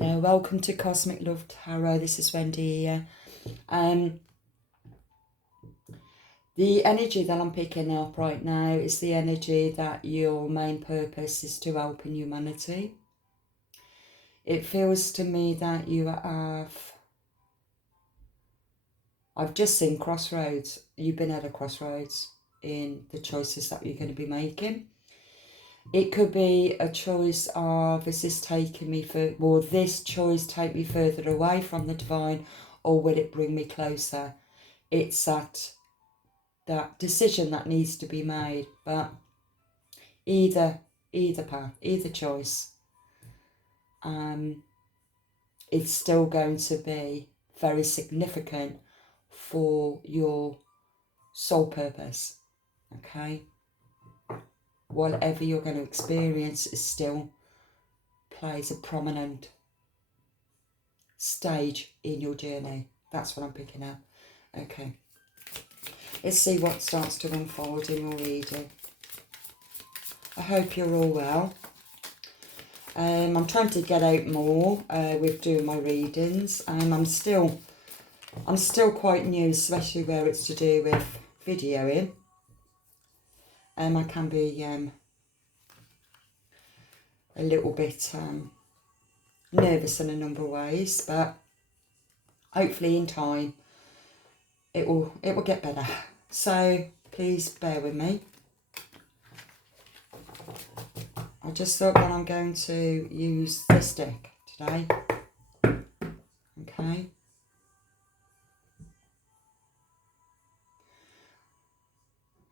Hello, welcome to Cosmic Love Tarot. This is Wendy here. The energy that I'm picking up right now is the energy that your main purpose is to help in humanity. It feels to me that I've just seen crossroads. You've been at a crossroads in the choices that you're going to be making. It could be a choice of, is this taking me will this choice take me further away from the divine, or will it bring me closer? It's that decision that needs to be made. But either path, either choice, it's still going to be very significant for your soul purpose. Okay? Whatever you're going to experience is still plays a prominent stage in your journey. That's what I'm picking up. Okay. Let's see what starts to unfold in your reading. I hope you're all well. I'm trying to get out more with doing my readings. I'm still quite new, especially where it's to do with videoing. I can be a little bit nervous in a number of ways, but hopefully in time it will get better. So please bear with me. I just thought that I'm going to use this deck today. Okay.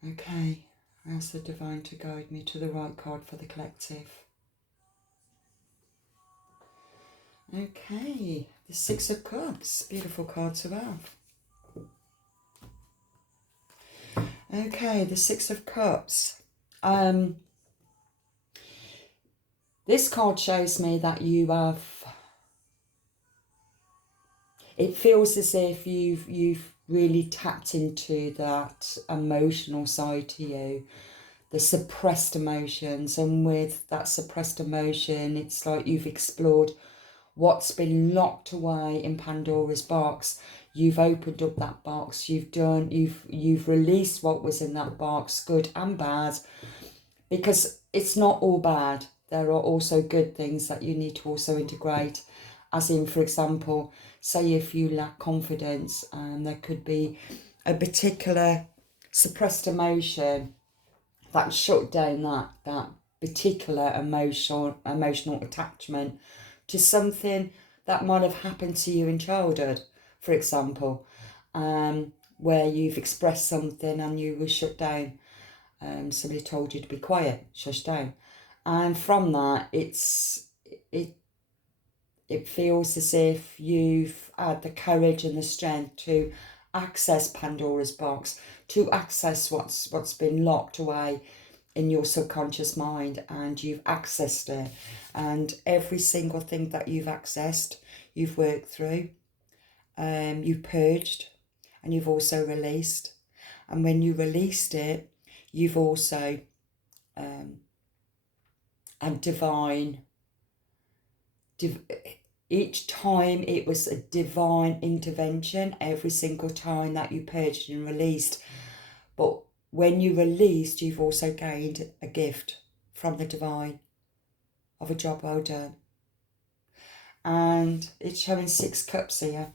Okay. Ask the divine to guide me to the right card for the collective. Okay. The Six of Cups. Beautiful card to have. Okay. The Six of Cups. This card shows me that you have... It feels as if you've really tapped into that emotional side to you, the suppressed emotions, and with that suppressed emotion, it's like you've explored what's been locked away in Pandora's box. You've opened up that box. You've released what was in that box, good and bad, because it's not all bad. There are also good things that you need to also integrate, as in, for example, say if you lack confidence, and there could be a particular suppressed emotion that shut down that particular emotional attachment to something that might have happened to you in childhood, for example, where you've expressed something and you were shut down. Somebody told you to be quiet, shush down. And from that, it feels as if you've had the courage and the strength to access Pandora's box, to access what's been locked away in your subconscious mind, and you've accessed it. And every single thing that you've accessed, you've worked through, you've purged, and you've also released. And when you released it, you've also and each time it was a divine intervention, every single time that you purged and released. But when you released, you've also gained a gift from the divine of a job well done. And it's showing 6 cups here.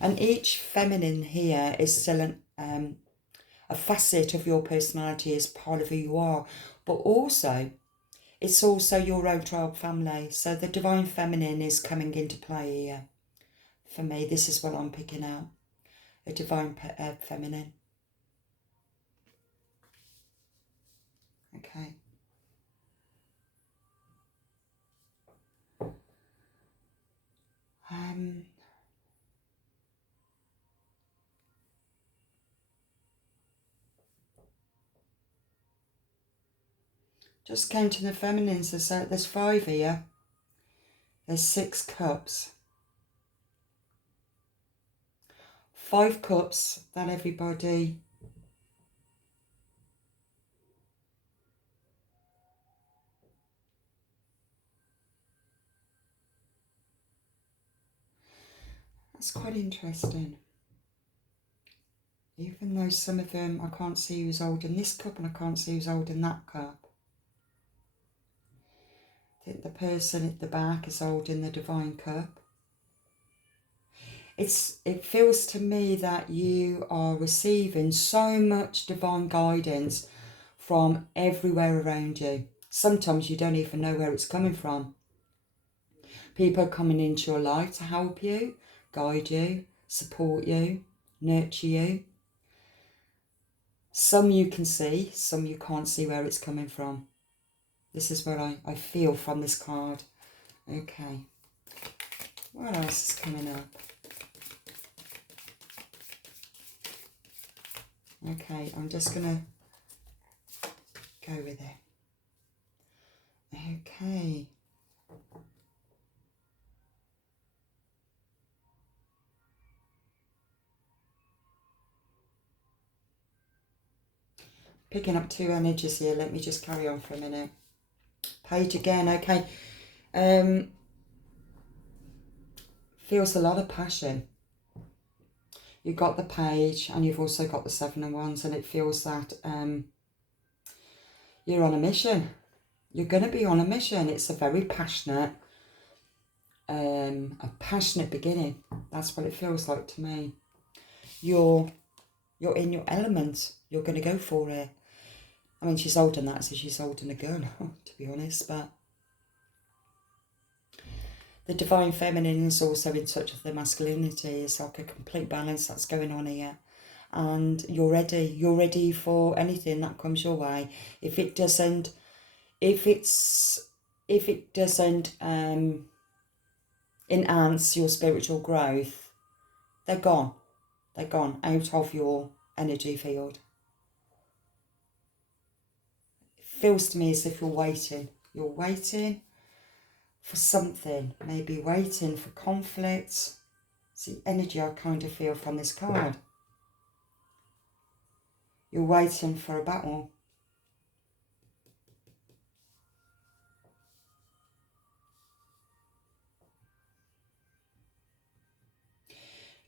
And each feminine here is still a facet of your personality as part of who you are. But also, it's also your own tribe family. So the divine feminine is coming into play here. For me, this is what I'm picking out. A divine feminine. Okay. Just came to the feminines. There's 5 here. There's 6 cups. 5 cups that everybody That's quite interesting. Even though some of them, I can't see who's holding this cup and I can't see who's holding that cup. I think the person at the back is holding the divine cup. It feels to me that you are receiving so much divine guidance from everywhere around you. Sometimes you don't even know where it's coming from. People are coming into your life to help you, guide you, support you, nurture you. Some you can see, some you can't see where it's coming from. This is what I feel from this card. Okay. What else is coming up? Okay, I'm just going to go with it. Okay. Picking up two energies here. Let me just carry on for a minute. Page again, okay. Feels a lot of passion. You've got the page and you've also got the Seven of Wands, and it feels that you're on a mission. You're going to be on a mission. It's a very passionate, beginning. That's what it feels like to me. You're in your element. You're going to go for it. I mean, she's holding that, so she's holding a gun, to be honest, but the divine feminine is also in touch with the masculinity. It's like a complete balance that's going on here. And you're ready for anything that comes your way. If it doesn't enhance your spiritual growth, they're gone out of your energy field. It feels to me as if you're waiting for something, maybe waiting for conflict. It's the energy I kind of feel from this card. You're waiting for a battle.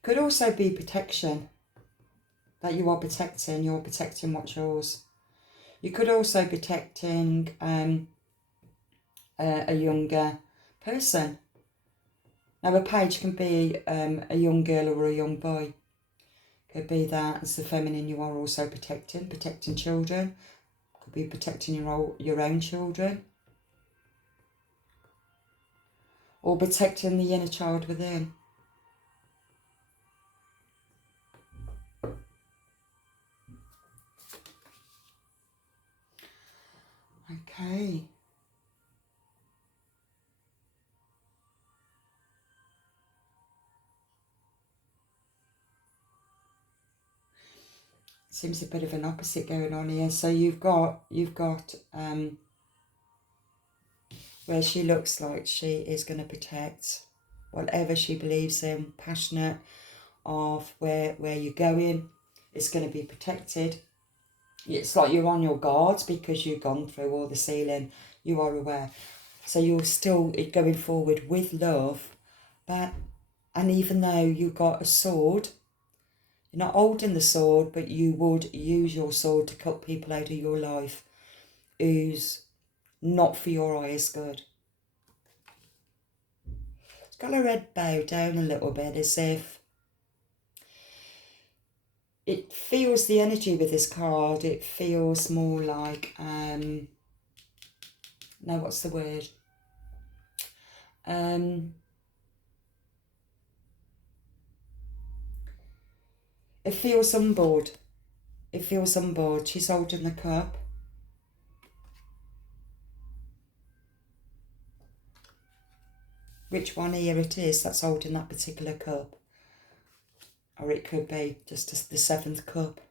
Could also be protection, that you are protecting. You're protecting what's yours. You could also be protecting a younger person. Now, a page can be a young girl or a young boy. Could be that as the feminine you are also protecting children. Could be protecting your own children. Or protecting the inner child within. Okay. Seems a bit of an opposite going on here. So you've got where she looks like she is going to protect whatever she believes in, passionate of where you're going. It's going to be protected. It's like you're on your guard because you've gone through all the sealing. You are aware. So you're still going forward with love. And even though you've got a sword, you're not holding the sword, but you would use your sword to cut people out of your life who's not for your highest good. It's got her head bowed down a little bit, as if it feels the energy with this card. It feels more like, no, what's the word? It feels unboard. It feels unboard. She's holding the cup. Which one here it is that's holding that particular cup? Or it could be just the seventh cup.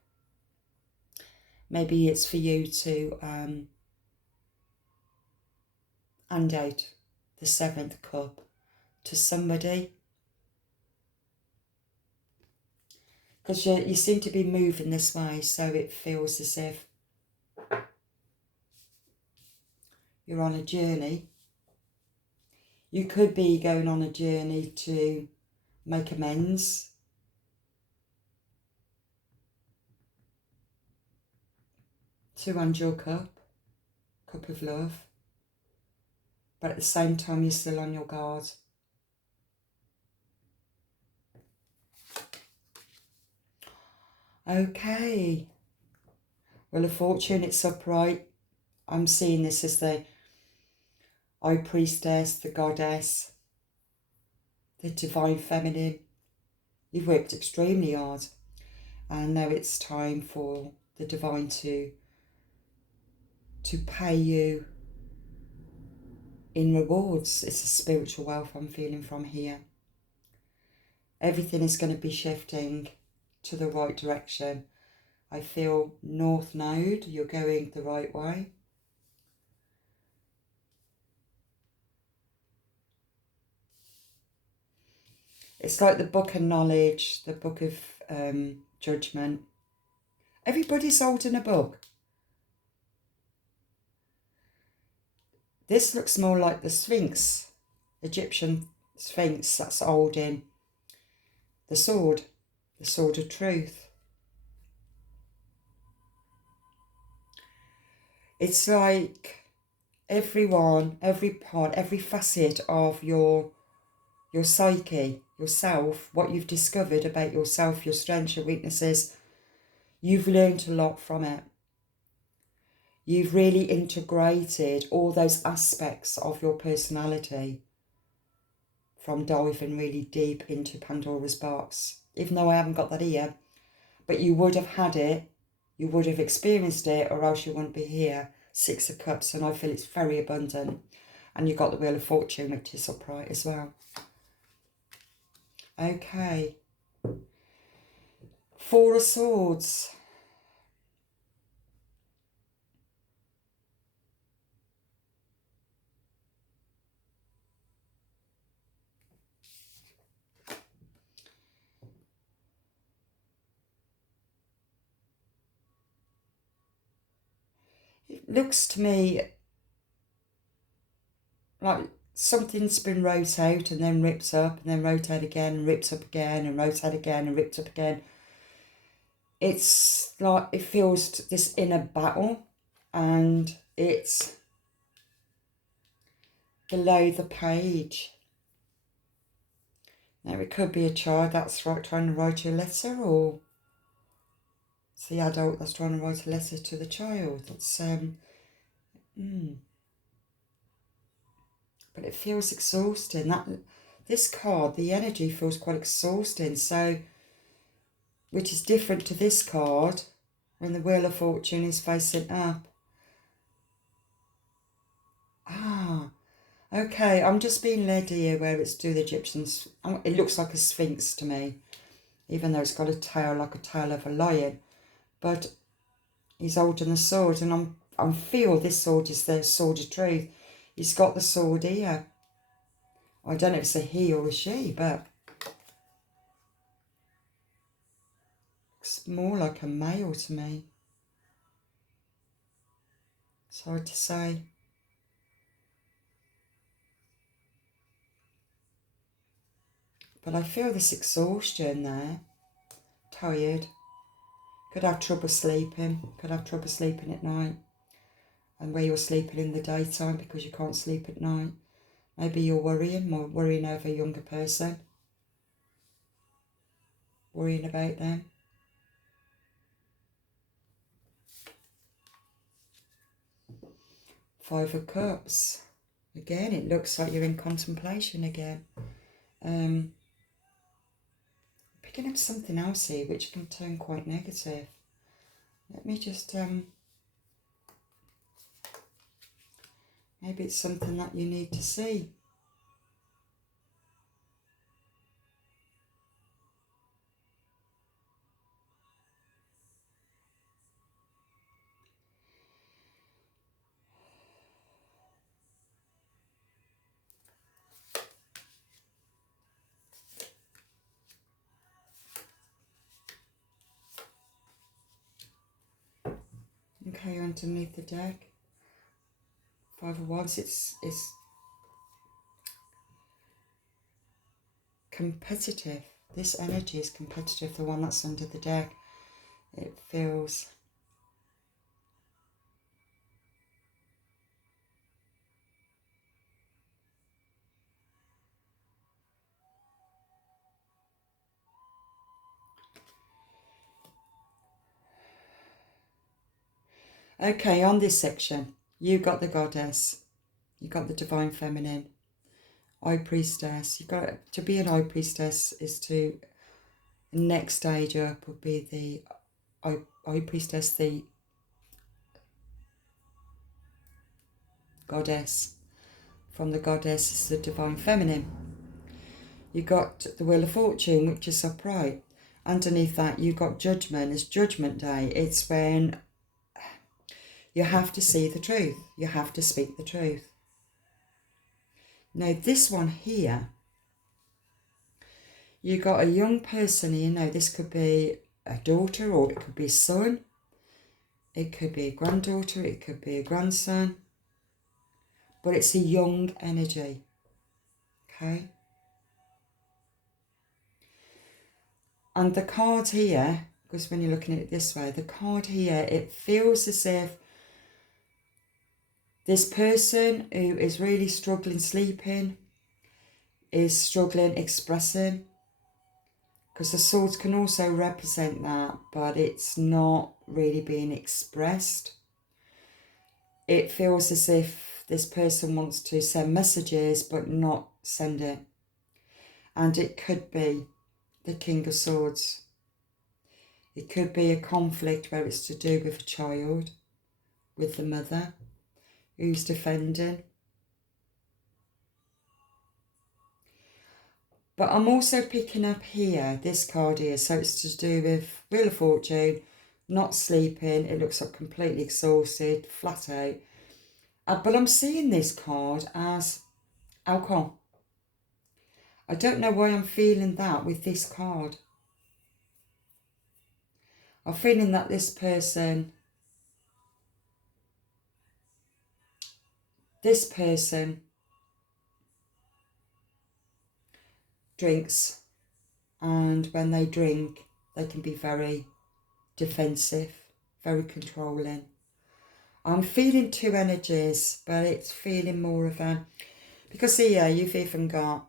Maybe it's for you to hand out the seventh cup to somebody. Because you seem to be moving this way, so it feels as if you're on a journey. You could be going on a journey to make amends. Two on your cup of love. But at the same time, you're still on your guard. Okay. Wheel of Fortune, it's upright. I'm seeing this as the High Priestess, the Goddess, the Divine Feminine. You've worked extremely hard. And now it's time for the Divine to pay you in rewards. It's a spiritual wealth I'm feeling from here. Everything is going to be shifting to the right direction. I feel North Node, you're going the right way. It's like the book of knowledge, the book of judgment. Everybody's holding a book. This looks more like the Sphinx, Egyptian Sphinx that's holding the sword of truth. It's like everyone, every part, every facet of your psyche, yourself, what you've discovered about yourself, your strengths, your weaknesses, you've learned a lot from it. You've really integrated all those aspects of your personality from diving really deep into Pandora's box. Even though I haven't got that here, but you would have had it, you would have experienced it, or else you wouldn't be here. Six of Cups, and I feel it's very abundant. And you've got the Wheel of Fortune, which is upright as well. Okay. Four of Swords. It looks to me like something's been wrote out and then ripped up and then wrote out again and ripped up again and wrote out again and ripped up again. It's like it feels this inner battle, and it's below the page. Now it could be a child that's trying to write you a letter, or it's the adult that's trying to write a letter to the child. That's but it feels exhausting. This card, the energy feels quite exhausting. So, which is different to this card when the Wheel of Fortune is facing up. Okay, I'm just being led here where it's to the Egyptians. It looks like a sphinx to me, even though it's got a tail like a tail of a lion. But he's holding the sword, and I feel this sword is the sword of truth. He's got the sword here. I don't know if it's a he or a she, but it's more like a male to me. It's hard to say. But I feel this exhaustion there. Tired. Could have trouble sleeping. Could have trouble sleeping at night. And where you're sleeping in the daytime because you can't sleep at night. Maybe you're worrying over a younger person. Worrying about them. Five of Cups. Again, it looks like you're in contemplation again. Picking up something else here which can turn quite negative. Let me just maybe it's something that you need to see. Okay, underneath the deck. Five of Wands, it's competitive. This energy is competitive, the one that's under the deck. It feels... Okay, on this section, you got the Goddess, you got the Divine Feminine, High Priestess. You got to be an High Priestess is to, the next stage up would be the High Priestess, the Goddess. From the Goddess is the Divine Feminine. You got the Wheel of Fortune, which is upright. Underneath that, you got Judgment. It's Judgment Day. It's when you have to see the truth. You have to speak the truth. Now, this one here, you got a young person here. Now, this could be a daughter or it could be a son. It could be a granddaughter. It could be a grandson. But it's a young energy. Okay? And the card here, because when you're looking at it this way, the card here, it feels as if this person who is really struggling sleeping is struggling expressing, because the swords can also represent that, but it's not really being expressed. It feels as if this person wants to send messages but not send it. And it could be the King of Swords. It could be a conflict where it's to do with a child, with the mother who's defending. But I'm also picking up here, this card here, so it's to do with Wheel of Fortune, not sleeping, it looks like completely exhausted, flat out. But I'm seeing this card as alcohol. I don't know why I'm feeling that with this card. I'm feeling that this person drinks, and when they drink, they can be very defensive, very controlling. I'm feeling two energies, but it's feeling more of a, because here you've even got,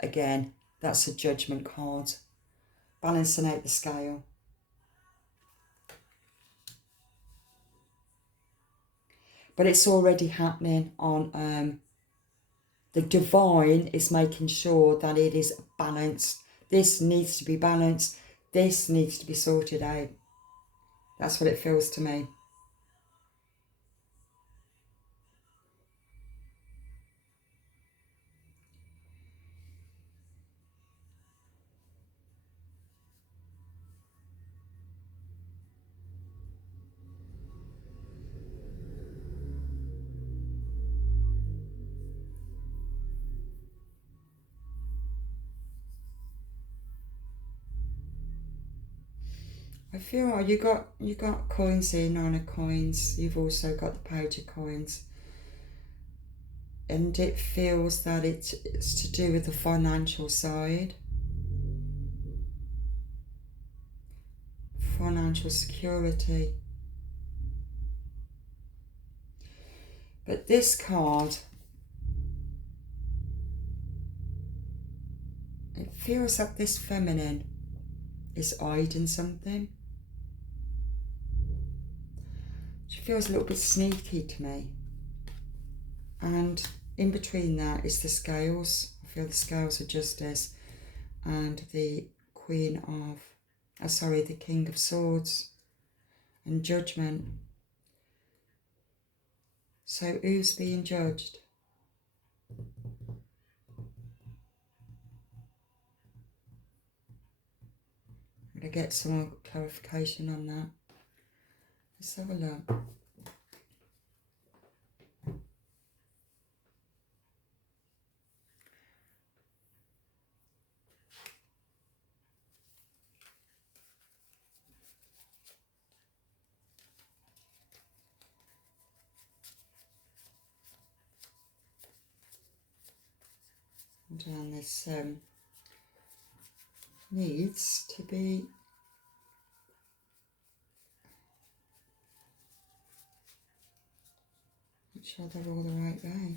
again, that's a Judgment card, balancing out the scale. But it's already happening on, the divine is making sure that it is balanced. This needs to be balanced. This needs to be sorted out. That's what it feels to me. I feel like you got coins here, 9 of coins. You've also got the Page of coins. And it feels that it's to do with the financial side. Financial security. But this card, it feels like this feminine is hiding something. She feels a little bit sneaky to me. And in between that is the scales. I feel the scales of justice and the Queen of, the King of Swords and Judgment. So who's being judged? I'm going to get some more clarification on that. Let's have a look. And this needs to be make sure they're all the right way.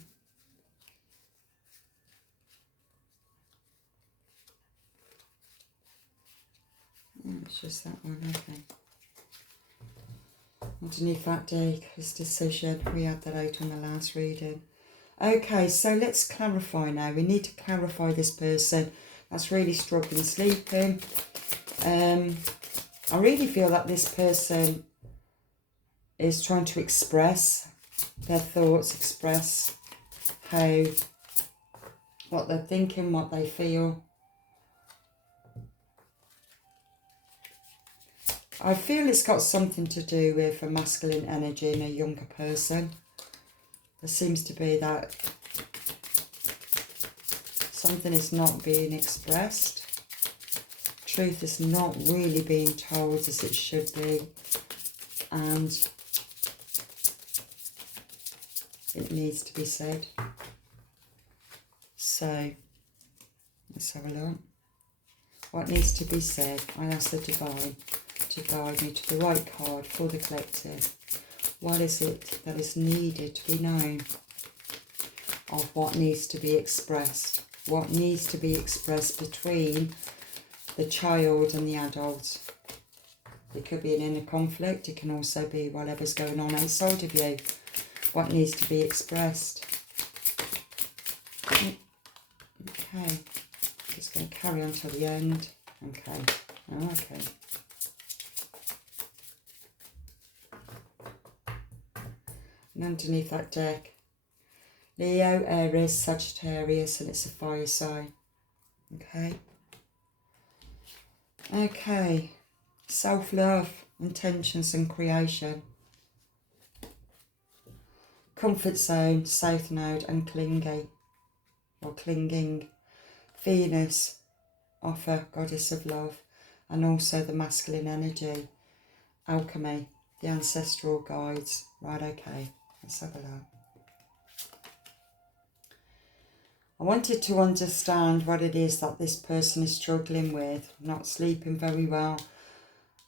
Oh, it's just that one, okay. Underneath that Dacre's decision, we had that out on the last reading. Okay, so let's clarify now. We need to clarify this person that's really struggling sleeping. I really feel that this person is trying to express their thoughts, express what they're thinking, what they feel. I feel it's got something to do with a masculine energy in a younger person. There seems to be that something is not being expressed. Truth is not really being told as it should be. And it needs to be said. So, let's have a look. What needs to be said? I ask the Divine to guide me to the right card for the collective. What is it that is needed to be known of what needs to be expressed? What needs to be expressed between the child and the adult? It could be an inner conflict. It can also be whatever's going on outside of you. What needs to be expressed? Okay. Just going to carry on till the end. Okay. Okay. And underneath that deck, Leo, Aries, Sagittarius, and it's a fire sign. Okay. Okay. Self-love, intentions and creation. Comfort zone, South Node, and clinging. Venus, offer, goddess of love, and also the masculine energy. Alchemy, the ancestral guides. Right, okay. Let's have a look. I wanted to understand what it is that this person is struggling with. Not sleeping very well.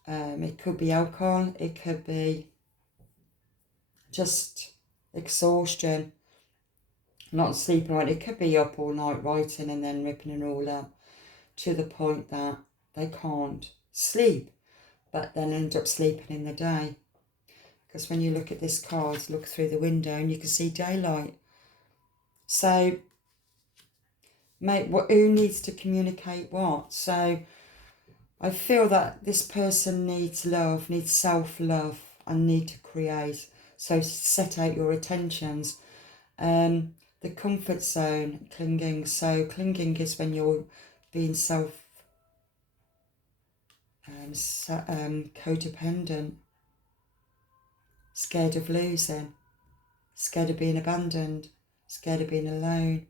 It could be alcohol. It could be just exhaustion. Not sleeping right. It could be up all night writing and then ripping it all up to the point that they can't sleep, but then end up sleeping in the day. Because when you look at this card, look through the window and you can see daylight. So, mate, who needs to communicate what? So, I feel that this person needs love, needs self-love, and need to create. So, set out your intentions. The comfort zone, clinging. So, clinging is when you're being codependent. Scared of losing, scared of being abandoned, scared of being alone.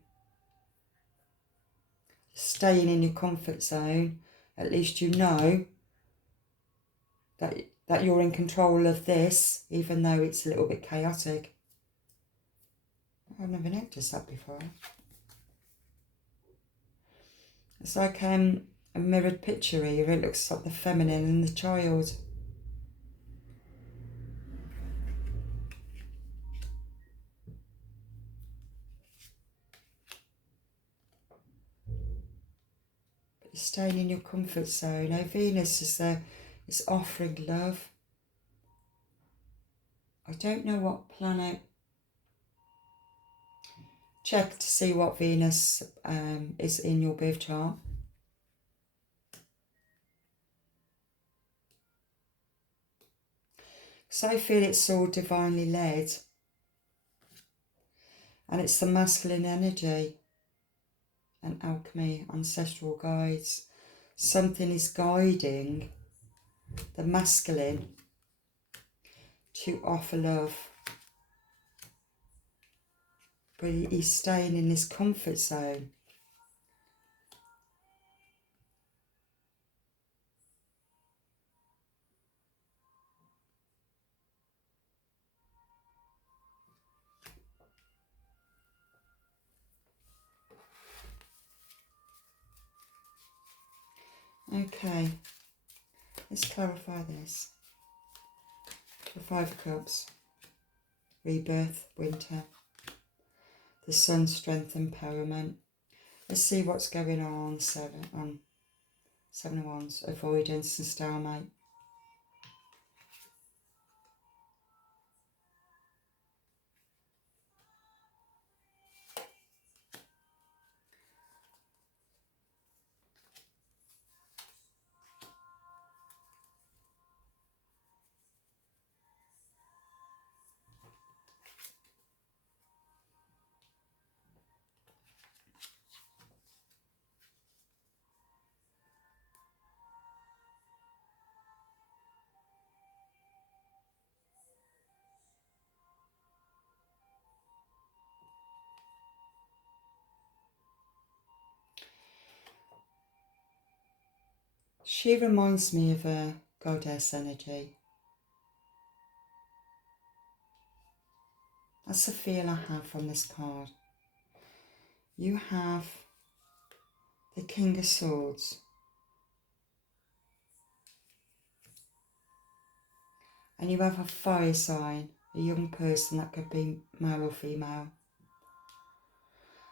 Staying in your comfort zone, at least you know that you're in control of this, even though it's a little bit chaotic. I've never noticed that before. It's like a mirrored picture here. It looks like the feminine and the child. Staying in your comfort zone. Now Venus is there, it's offering love. I don't know what planet. Check to see what Venus is in your birth chart. So I feel it's all divinely led. And it's the masculine energy and alchemy, ancestral guides. Something is guiding the masculine to offer love. But he's staying in this comfort zone. Okay, let's clarify this. The Five of Cups, rebirth, winter, the sun, strength, empowerment. Let's see what's going on. Seven of Wands, avoidance and stalemate. She reminds me of a goddess energy. That's the feel I have from this card. You have the King of Swords. And you have a fire sign, a young person, that could be male or female.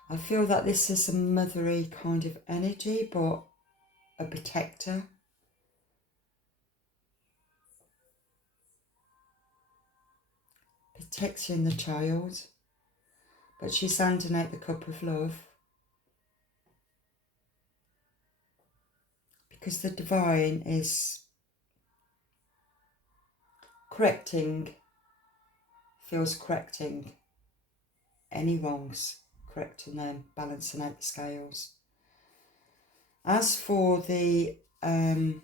I feel that this is a mothery kind of energy, but a protector. Protecting the child. But she's handing out the cup of love. Because the divine is correcting, feels correcting any wrongs, correcting them, balancing out the scales. As for the King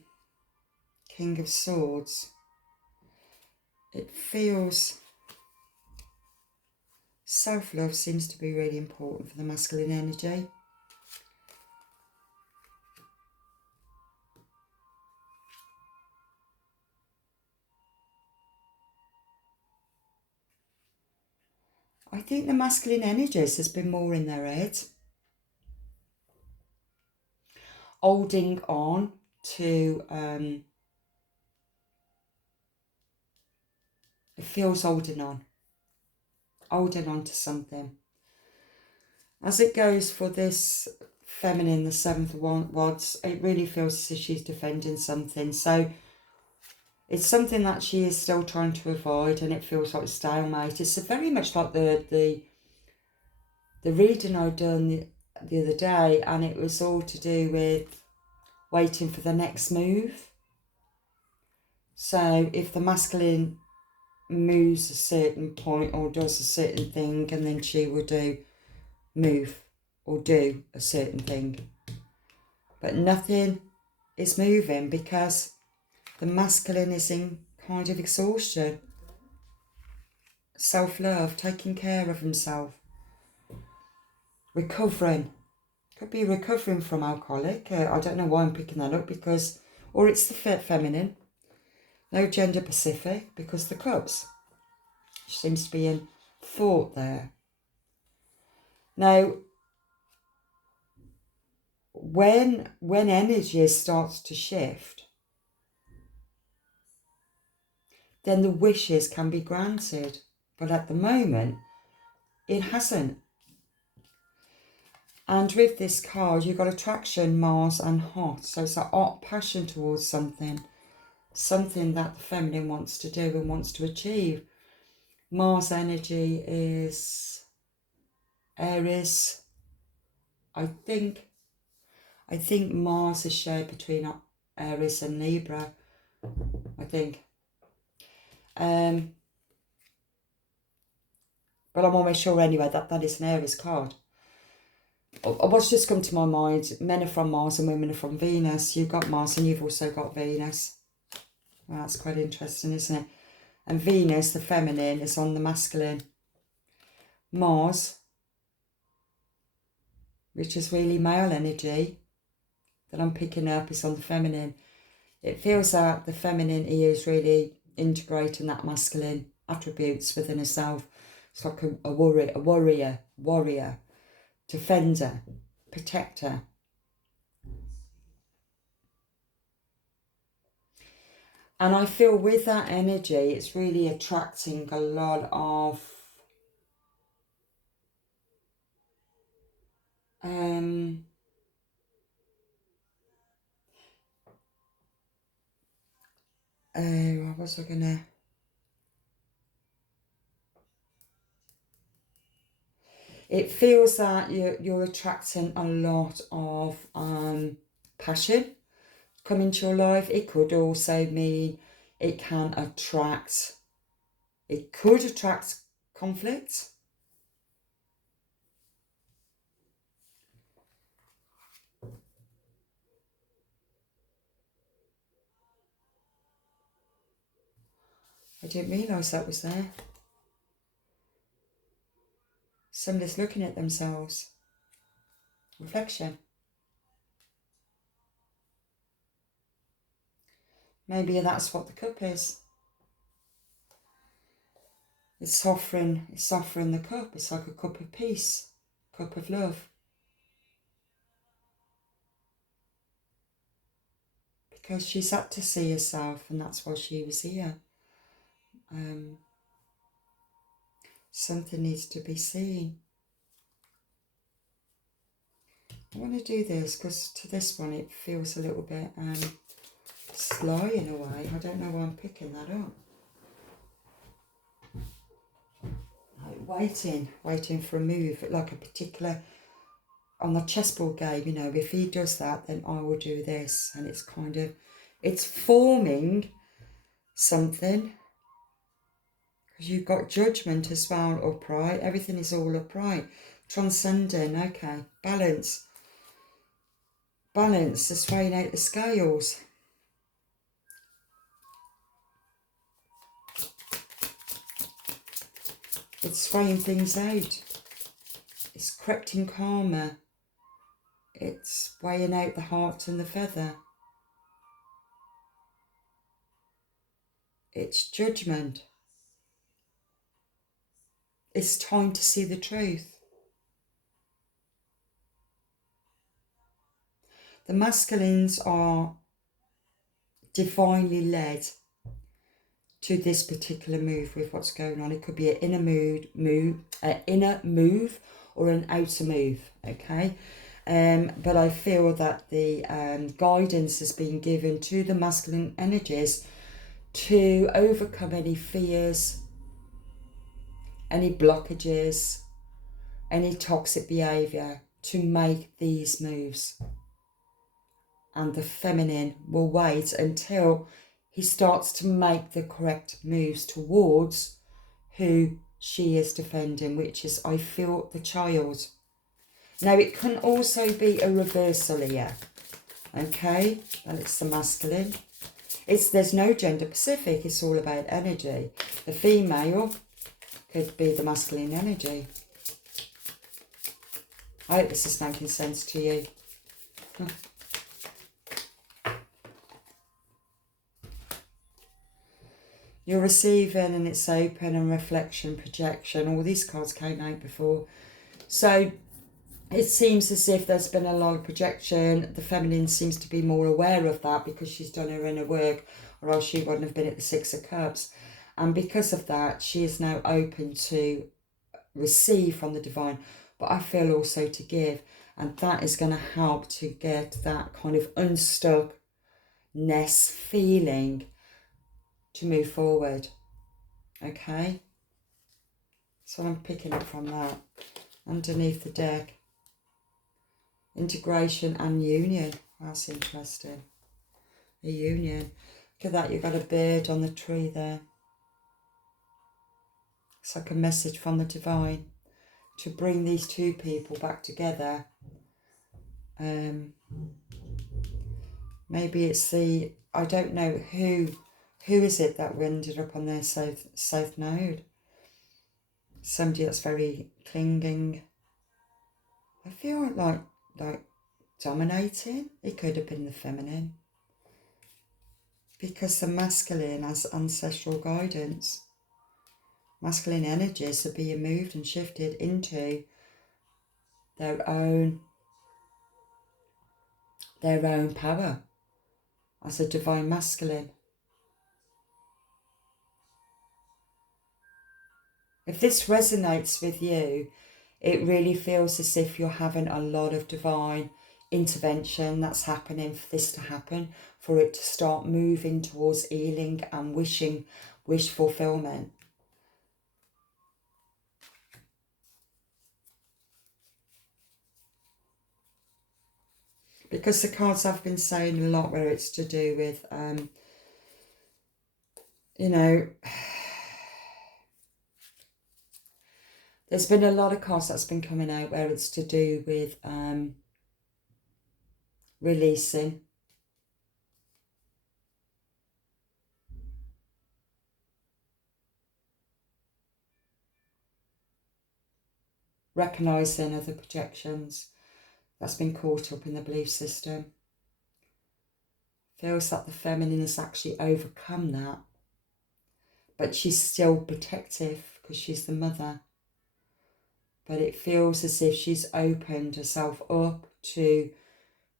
of Swords, it feels self-love seems to be really important for the masculine energy. I think the masculine energies has been more in their head. Holding on to, it feels holding on to something. As it goes for this feminine, the Seventh of Wands, it really feels as if she's defending something. So it's something that she is still trying to avoid, and it feels like a stalemate. It's very much like the reading I'd done the other day, and it was all to do with waiting for the next move. So if the masculine moves a certain point or does a certain thing, and then she will move or do a certain thing. But nothing is moving because the masculine is in kind of exhaustion. Self-love, taking care of himself. Recovering. Could be recovering from alcoholic. I don't know why I'm picking that up because, or it's the feminine. No gender specific because the cups. Seems to be in thought there. Now, when energy starts to shift, then the wishes can be granted. But at the moment, it hasn't. And with this card, you've got attraction, Mars and hot. So it's a hot passion towards something that the feminine wants to do and wants to achieve. Mars energy is Aries. I think Mars is shared between Aries and Libra. I think. But I'm almost sure anyway that is an Aries card. What's just come to my mind, men are from Mars and women are from Venus. You've got Mars and you've also got Venus. Well, that's quite interesting, isn't it? And Venus, the feminine, is on the masculine. Mars, which is really male energy, that I'm picking up, is on the feminine. It feels that the feminine is really integrating that masculine attributes within herself. It's like a warrior, defender, protector. And I feel with that energy, it's really attracting a lot of what was I gonna? It feels that you're attracting a lot of passion come into your life. It could also mean it can attract. It could attract conflict. I didn't realise that was there. Somebody's looking at themselves. Reflection. Maybe that's what the cup is. It's offering the cup. It's like a cup of peace, cup of love. Because she's had to see herself, and that's why she was here. Something needs to be seen. I want to do this because to this one it feels a little bit sly in a way. I don't know why I'm picking that up. Like waiting for a move, like a particular, on the chessboard game, you know, if he does that, then I will do this. And it's kind of, it's forming something. Because you've got judgment as well, upright. Everything is all upright. Transcending, okay. Balance. Balance, the swaying out the scales. It's swaying things out. It's correcting karma. It's weighing out the heart and the feather. It's judgment. It's time to see the truth. The masculines are divinely led to this particular move with what's going on. It could be an inner move or an outer move, okay? But I feel that the guidance has been given to the masculine energies to overcome any fears, any blockages, any toxic behaviour, to make these moves. And the feminine will wait until he starts to make the correct moves towards who she is defending, which is, I feel, the child. Now, it can also be a reversal here, okay? And it's the masculine. There's no gender specific, it's all about energy. The female could be the masculine energy. I hope this is making sense to you. You're receiving, and it's open, and reflection, projection. All these cards came out before. So it seems as if there's been a lot of projection. The feminine seems to be more aware of that because she's done her inner work, or else she wouldn't have been at the Six of Cups. And because of that, she is now open to receive from the divine, but I feel also to give. And that is going to help to get that kind of unstuckness feeling to move forward. Okay? So I'm picking up from that. Underneath the deck. Integration and union. That's interesting. A union. Look at that, you've got a bird on the tree there. It's like a message from the divine to bring these two people back together. Maybe it's I don't know who is it that ended up on their south node. Somebody that's very clinging. I feel like dominating. It could have been the feminine. Because the masculine has ancestral guidance. Masculine energies are being moved and shifted into their own power as a divine masculine. If this resonates with you, it really feels as if you're having a lot of divine intervention that's happening for this to happen, for it to start moving towards healing and wish fulfillment. Because the cards have been saying a lot where it's to do with, you know, there's been a lot of cards that's been coming out where it's to do with releasing. Recognising other projections that's been caught up in the belief system. Feels like the feminine has actually overcome that. But she's still protective because she's the mother. But it feels as if she's opened herself up to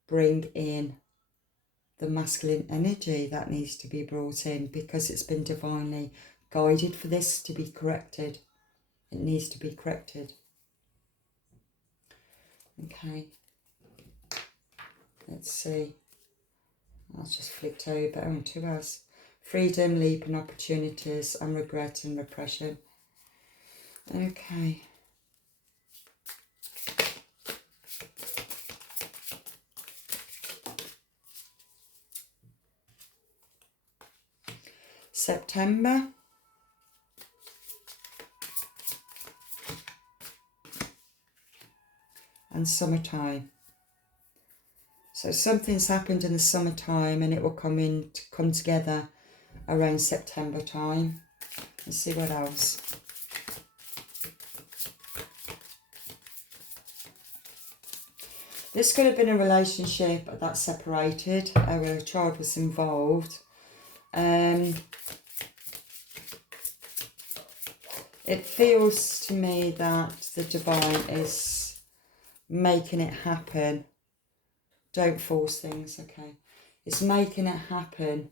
bring in the masculine energy that needs to be brought in, because it's been divinely guided for this to be corrected. It needs to be corrected. Okay. Let's see. I'll just flicked over onto us. Freedom, leap and opportunities, and regret and repression. Okay. September. And summertime. So something's happened in the summertime and it will come together around September time. Let's see what else. This could have been a relationship that separated, where a child was involved. It feels to me that the divine is making it happen. Don't force things, okay? It's making it happen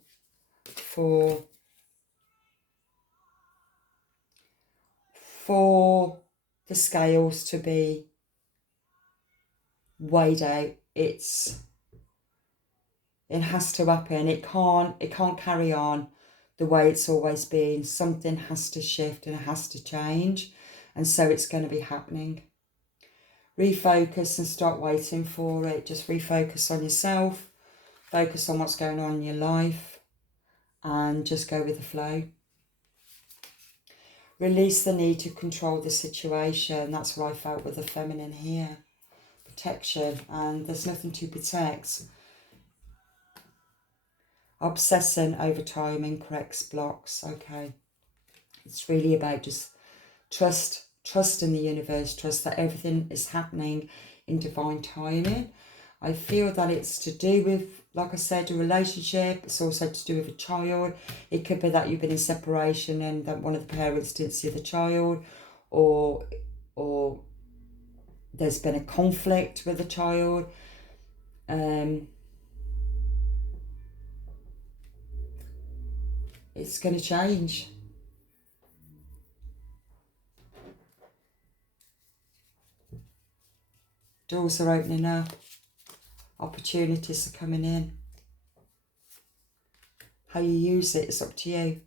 for the scales to be weighed out. It has to happen. It can't carry on the way it's always been. Something has to shift and it has to change. And so it's going to be happening. Refocus and stop waiting for it. Just refocus on yourself. Focus on what's going on in your life. And just go with the flow. Release the need to control the situation. That's what I felt with the feminine here. Protection. And there's nothing to protect. Obsessing over timing corrects blocks. Okay. It's really about just trust in the universe, trust that everything is happening in divine timing. I feel that it's to do with, like I said, a relationship. It's also to do with a child. It could be that you've been in separation and that one of the parents didn't see the child, or there's been a conflict with the child. It's going to change. Doors are opening up. Opportunities are coming in. How you use it is up to you.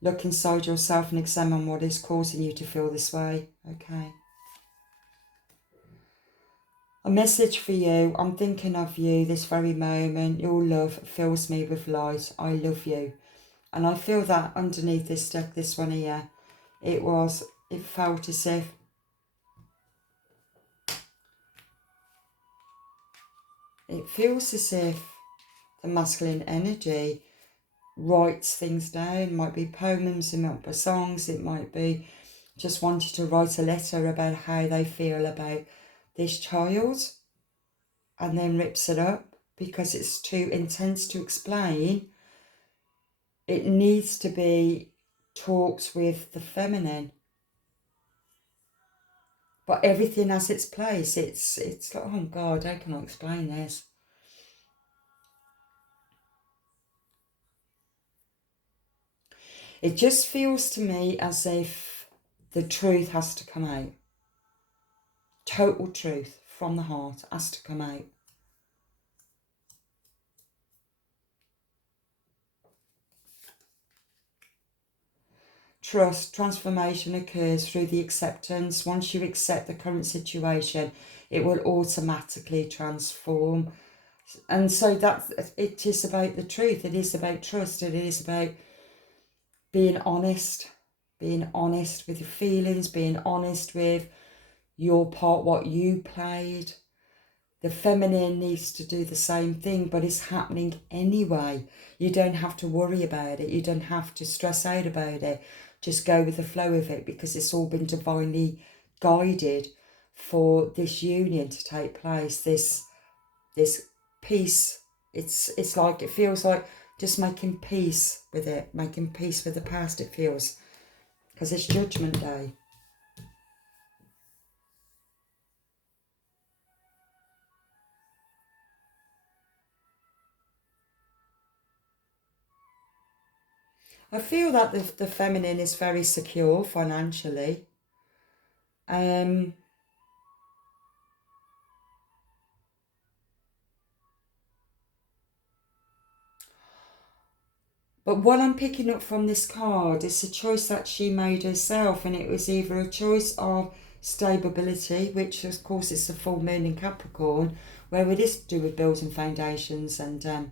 Look inside yourself and examine what is causing you to feel this way. Okay. A message for you. I'm thinking of you this very moment. Your love fills me with light. I love you. And I feel that underneath this deck, this one here, it felt as if it feels as if the masculine energy writes things down. It might be poems, it might be songs, it might be just wanting to write a letter about how they feel about this child, and then rips it up because it's too intense to explain. It needs to be talked with the feminine. But everything has its place. It's like, oh God, how can I explain this? It just feels to me as if the truth has to come out. Total truth from the heart has to come out. Trust, transformation occurs through the acceptance. Once you accept the current situation, it will automatically transform. And so that it is about the truth. It is about trust. It is about being honest with your feelings, being honest with your part, what you played. The feminine needs to do the same thing, but it's happening anyway. You don't have to worry about it. You don't have to stress out about it. Just go with the flow of it, because it's all been divinely guided for this union to take place. This peace. It's like, it feels like just making peace with it, making peace with the past. It feels, because it's Judgment Day. I feel that the feminine is very secure financially. But what I'm picking up from this card is a choice that she made herself, and it was either a choice of stability, which of course is the full moon in Capricorn, where it is to do with building foundations and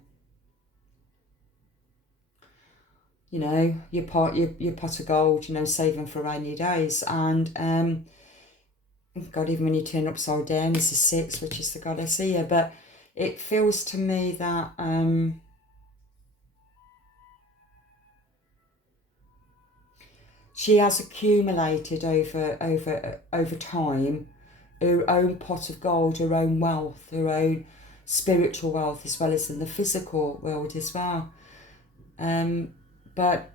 your pot of gold, saving for rainy days. And God, even when you turn upside down, it's a 6, which is the goddess here. But it feels to me that she has accumulated over time her own pot of gold, her own wealth, her own spiritual wealth, as well as in the physical world as well. But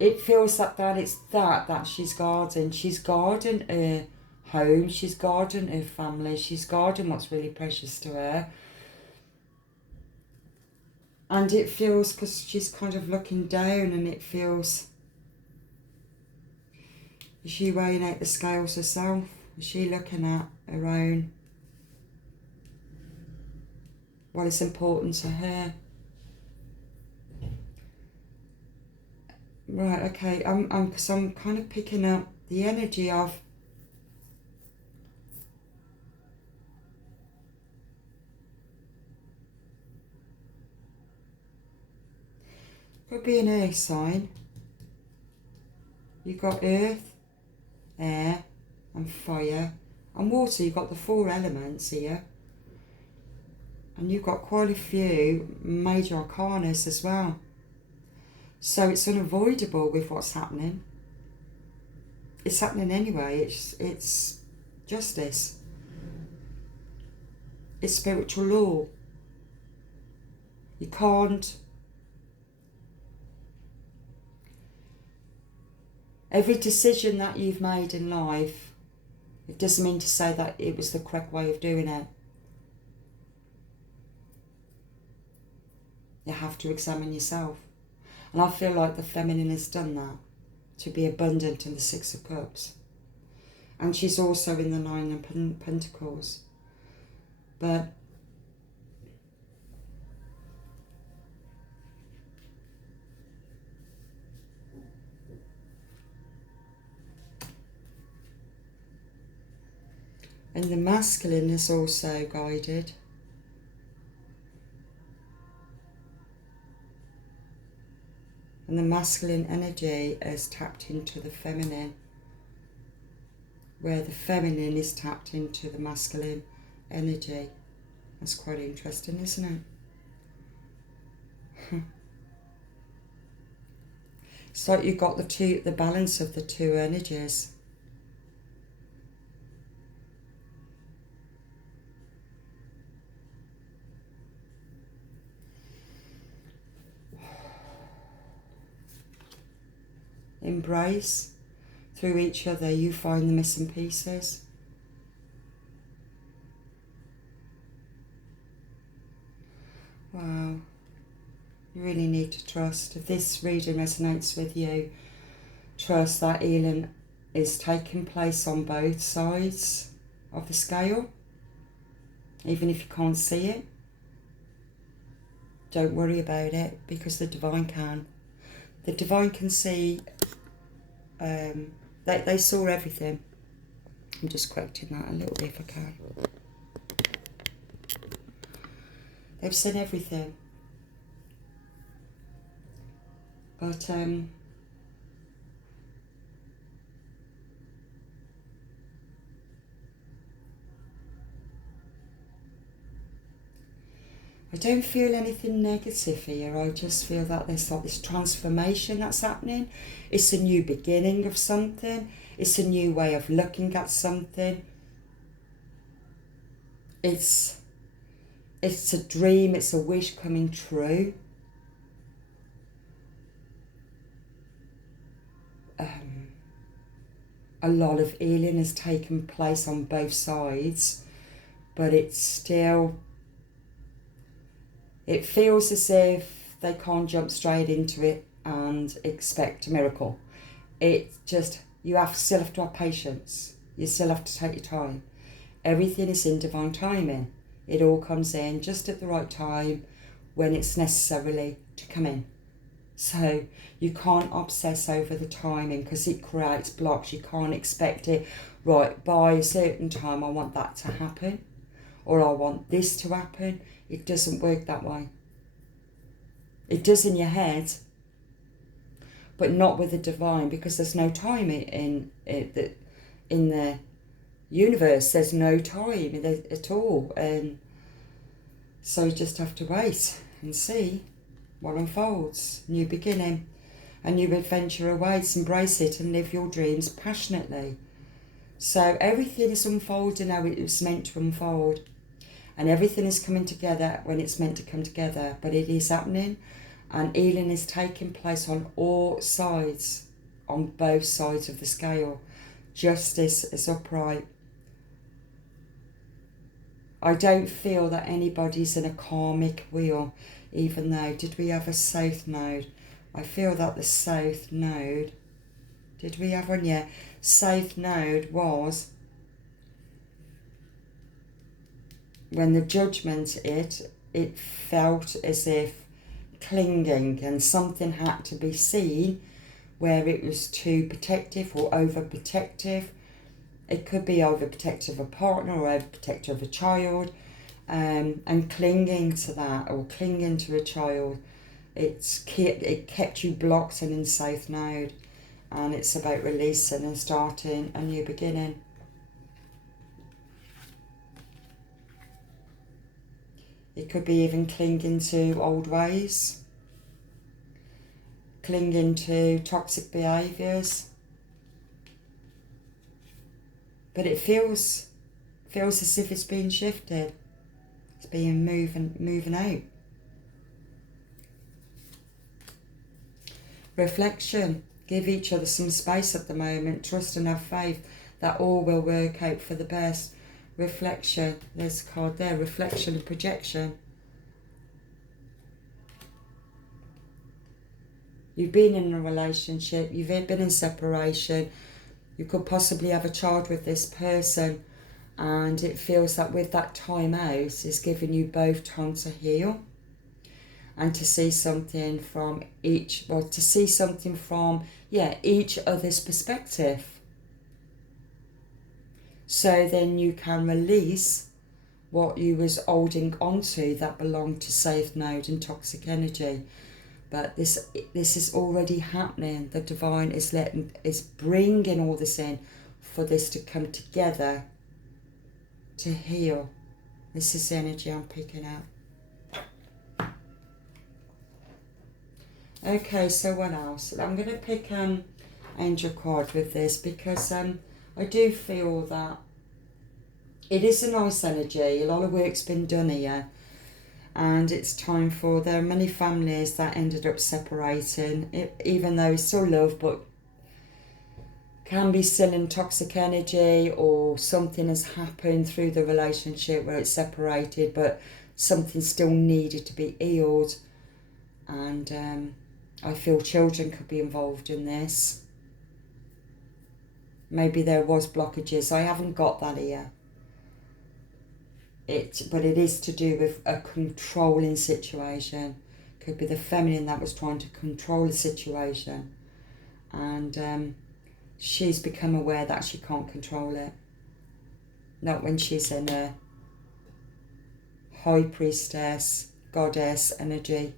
it feels that it's that she's guarding. She's guarding her home, she's guarding her family, she's guarding what's really precious to her. And it feels, because she's kind of looking down, and it feels, is she weighing out the scales herself? Is she looking at her own, what is important to her? Right, okay, because I'm kind of picking up the energy of could be an earth sign. You've got earth, air, and fire, and water. You've got the 4 elements here. And you've got quite a few major arcanas as well. So it's unavoidable with what's happening. It's happening anyway. It's justice. It's spiritual law. You can't. Every decision that you've made in life, it doesn't mean to say that it was the correct way of doing it. You have to examine yourself. And I feel like the feminine has done that, to be abundant in the 6 of Cups. And she's also in the 9 of Pentacles. But and the masculine is also guided. And the masculine energy is tapped into the feminine, where the feminine is tapped into the masculine energy. That's quite interesting, isn't it? It's like you've got the balance of the 2 energies. Embrace. Through each other you find the missing pieces. Wow. You really need to trust. If this reading resonates with you, Trust that healing is taking place on both sides of the scale, even if you can't see it. Don't worry about it, because the divine can. The divine can see. They saw everything. I'm just correcting that a little bit if I can. They've seen everything. But I don't feel anything negative here. I just feel that there's like this transformation that's happening. It's a new beginning of something. It's a new way of looking at something. It's a dream, it's a wish coming true. A lot of healing has taken place on both sides, but it's still, it feels as if they can't jump straight into it and expect a miracle. It just, still have to have patience. You still have to take your time. Everything is in divine timing. It all comes in just at the right time when it's necessarily to come in. So you can't obsess over the timing, because it creates blocks. You can't expect it, right, by a certain time I want that to happen, or I want this to happen. It doesn't work that way. It does in your head, but not with the divine, because there's no time in the universe. There's no time at all, and so you just have to wait and see what unfolds. New beginning, a new adventure awaits. Embrace it and live your dreams passionately. So everything is unfolding how it was meant to unfold, and everything is coming together when it's meant to come together. But it is happening, and healing is taking place on all sides, on both sides of the scale. Justice is upright. I don't feel that anybody's in a karmic wheel, even though, did we have a south node? I feel that the south node, did we have one? Yeah, south node was when the judgment hit. It felt as if clinging, and something had to be seen where it was too protective or overprotective. It could be overprotective of a partner or overprotective of a child, and clinging to that, or clinging to a child. It kept you blocked and in South Node, and it's about releasing and starting a new beginning. It could be even clinging to old ways, clinging to toxic behaviours. But it feels as if it's being shifted. It's being moving out. Reflection. Give each other some space at the moment. Trust and have faith that all will work out for the best. Reflection. There's a card there. Reflection and projection. You've been in a relationship. You've been in separation. You could possibly have a child with this person, and it feels that with that time out is giving you both time to heal and to see something from each other's perspective. So then you can release what you was holding onto that belonged to South Node and toxic energy. But this is already happening. The divine is bringing all this in for this to come together to heal. This is the energy I'm picking up. Okay, so what else? I'm going to pick Angel card with this, because I do feel that it is a nice energy. A lot of work's been done here. And it's time for, there are many families that ended up separating, even though it's still love, but can be still in toxic energy, or something has happened through the relationship where it's separated, but something still needed to be healed. And I feel children could be involved in this. Maybe there was blockages. I haven't got that here. But it is to do with a controlling situation. Could be the feminine that was trying to control the situation, and she's become aware that she can't control it. Not when she's in a high priestess, goddess energy.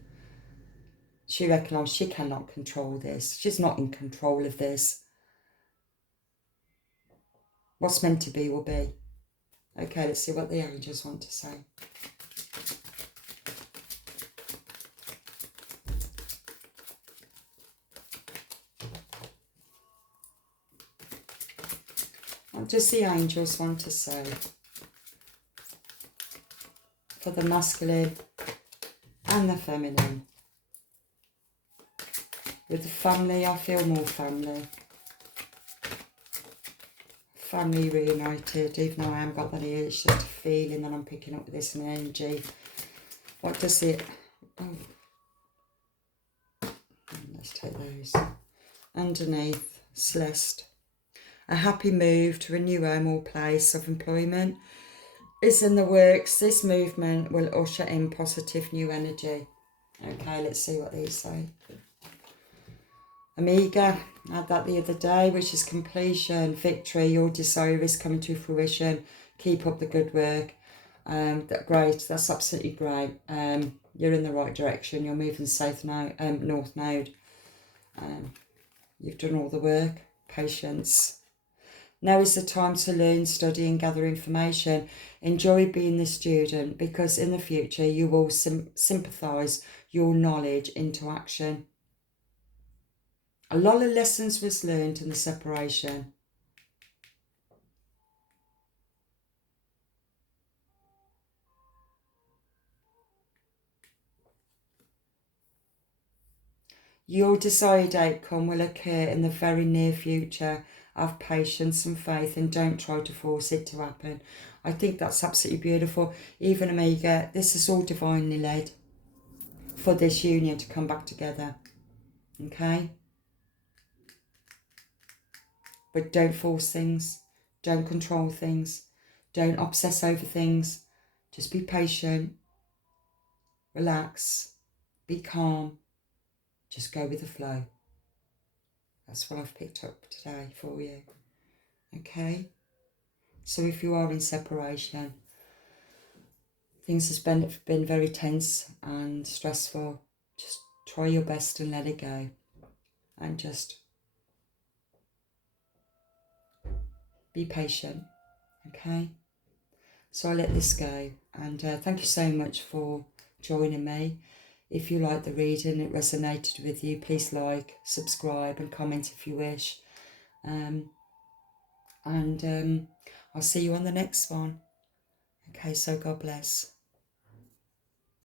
She recognised she cannot control this. She's not in control of this. What's meant to be will be. Okay, let's see what the angels want to say. What does the angels want to say for the masculine and the feminine? With the family, I feel more family. Family reunited, even though I haven't got that here, it's just a feeling that I'm picking up with this energy. What does it... Oh. Let's take those. Underneath, Celeste. A happy move to a new home or place of employment is in the works. This movement will usher in positive new energy. Okay, let's see what these say. Amiga, I had that the other day, which is completion, victory, your desire is coming to fruition. Keep up the good work. Great, that's absolutely great. You're in the right direction. You're moving south now, north node. You've done all the work. Patience. Now is the time to learn, study and gather information. Enjoy being the student, because in the future you will sympathise your knowledge into action. A lot of lessons was learned in the separation. Your desired outcome will occur in the very near future. Have patience and faith and don't try to force it to happen. I think that's absolutely beautiful. Even Amiga, this is all divinely led for this union to come back together. Okay? But don't force things. Don't control things. Don't obsess over things. Just be patient. Relax. Be calm. Just go with the flow. That's what I've picked up today for you. Okay? So if you are in separation, things have been very tense and stressful, just try your best and let it go. And just be patient. Okay? So I'll let this go. And thank you so much for joining me. If you like the reading, it resonated with you, please like, subscribe and comment if you wish. I'll see you on the next one. Okay, so God bless.